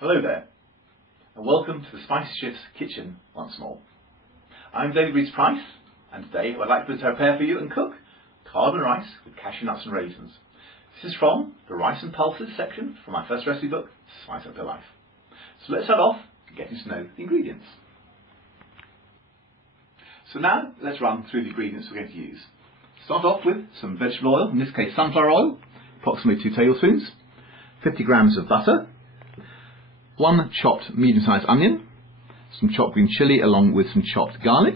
Hello there, and welcome to the Spicy Chef's kitchen once more. I'm David Rees-Price, and today I'd like to prepare for you and cook cardamom rice with cashew nuts and raisins. This is from the Rice and Pulses section from my first recipe book, Spice Up Your Life. So let's start off getting to know the ingredients. So now let's run through the ingredients we're going to use. Start off with some vegetable oil, in this case sunflower oil, approximately 2 tablespoons, 50 grams of butter, 1 chopped medium-sized onion, some chopped green chilli along with some chopped garlic,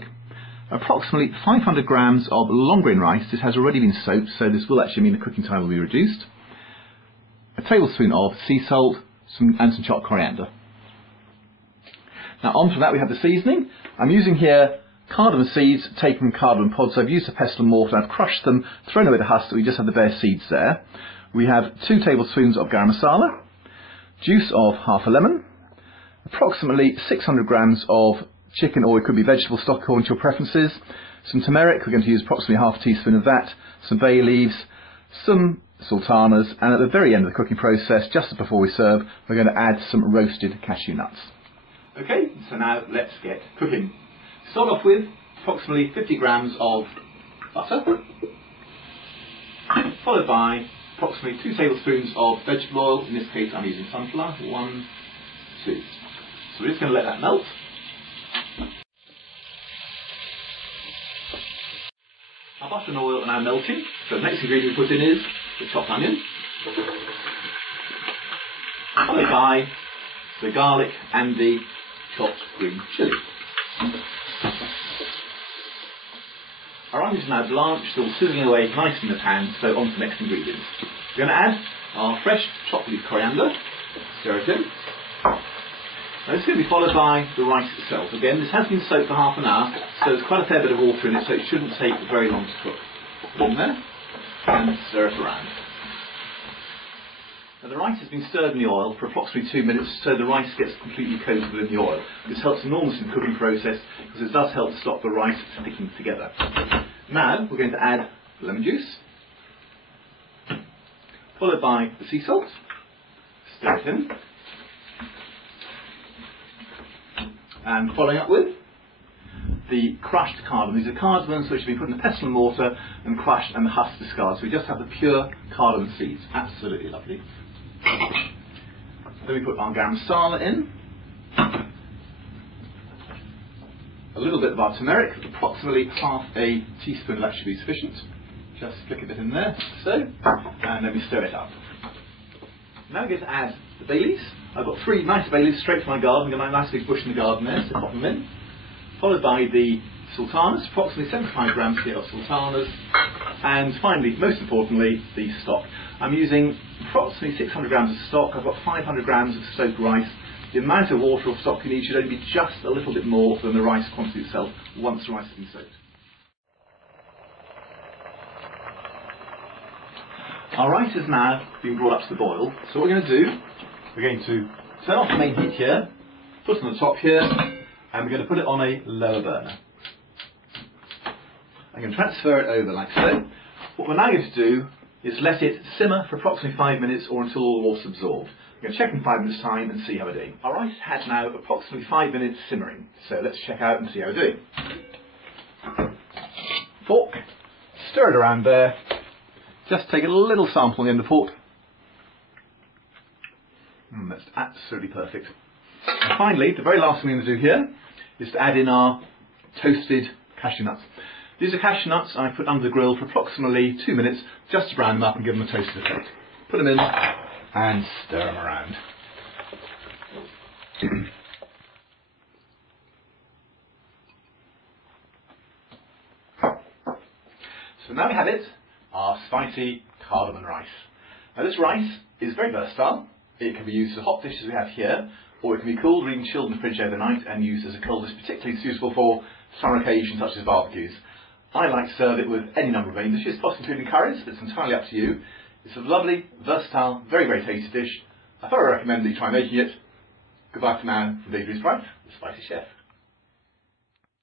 approximately 500 grams of long grain rice. This has already been soaked, so this will actually mean the cooking time will be reduced, a tablespoon of sea salt, and some chopped coriander. Now on from that we have the seasoning. I'm using here cardamom seeds taken from cardamom pods. So I've used a pestle and mortar, I've crushed them, thrown away the husk, so we just have the bare seeds there. We have 2 tablespoons of garam masala, juice of half a lemon, approximately 600 grams of chicken, or it could be vegetable stock according to your preferences, some turmeric, we're going to use approximately half a teaspoon of that, some bay leaves, some sultanas, and at the very end of the cooking process, just before we serve, we're going to add some roasted cashew nuts. Okay, so now let's get cooking. Start off with approximately 50 grams of butter, followed by approximately 2 tablespoons of vegetable oil. In this case I'm using sunflower. 1, 2. So we're just going to let that melt. Our butter and oil are now melting. So the next ingredient we put in is the chopped onion, followed by the garlic and the chopped green chilli. Our onions are now blanched, so all sizzling away nice in the pan, so on to the next ingredients. We're going to add our fresh chopped leaf coriander, stir it in. Now this is going to be followed by the rice itself. Again, this has been soaked for half an hour, so there's quite a fair bit of water in it, so it shouldn't take very long to cook. Put it in there, and stir it around. Now the rice has been stirred in the oil for approximately 2 minutes, so the rice gets completely coated within the oil. This helps enormously in the cooking process, because it does help to stop the rice sticking together. Now we're going to add lemon juice, followed by the sea salt, stir it in, and following up with the crushed cardamom. These are cardamoms which have been put in a pestle and mortar and crushed and the husk discarded, so we just have the pure cardamom seeds. Absolutely lovely. Then we put our garam masala in, a little bit of our turmeric, approximately half a teaspoon of that should be sufficient. Just flick a bit in there, so, and then we stir it up. Now we're going to add the bay leaves. I've got 3 nice bay leaves straight from my garden. I've got a nice big bush in the garden there, so pop them in. Followed by the sultanas, approximately 75 grams here of sultanas. And finally, most importantly, the stock. I'm using approximately 600 grams of stock. I've got 500 grams of soaked rice. The amount of water or stock you need should only be just a little bit more than the rice quantity itself once the rice has been soaked. Our rice has now been brought up to the boil, so what we're going to do, we're going to turn off the main heat here, put it on the top here, and we're going to put it on a lower burner. I'm going to transfer it over like so. What we're now going to do is let it simmer for approximately 5 minutes or until all the water's absorbed. We're going to check in 5 minutes time and see how we're doing. Our rice has now approximately 5 minutes simmering, so let's check out and see how we're doing. Fork, stir it around there, just take a little sample on the end of the fork. That's absolutely perfect. And finally, the very last thing we're going to do here is to add in our toasted cashew nuts. These are cashew nuts I put under the grill for approximately 2 minutes just to brown them up and give them a toasted effect. Put them in and stir them around. So now we have it, our spicy cardamom rice. Now this rice is very versatile. It can be used for hot dishes we have here, or it can be cooled or even chilled in the fridge overnight and used as a cold dish, particularly suitable for summer occasions such as barbecues. I like to serve it with any number of main dishes, possibly including curries, but it's entirely up to you. It's a lovely, versatile, very, very tasty dish. I thoroughly recommend that you try making it. Goodbye for now from David Rees-Price, the Spicy Chef.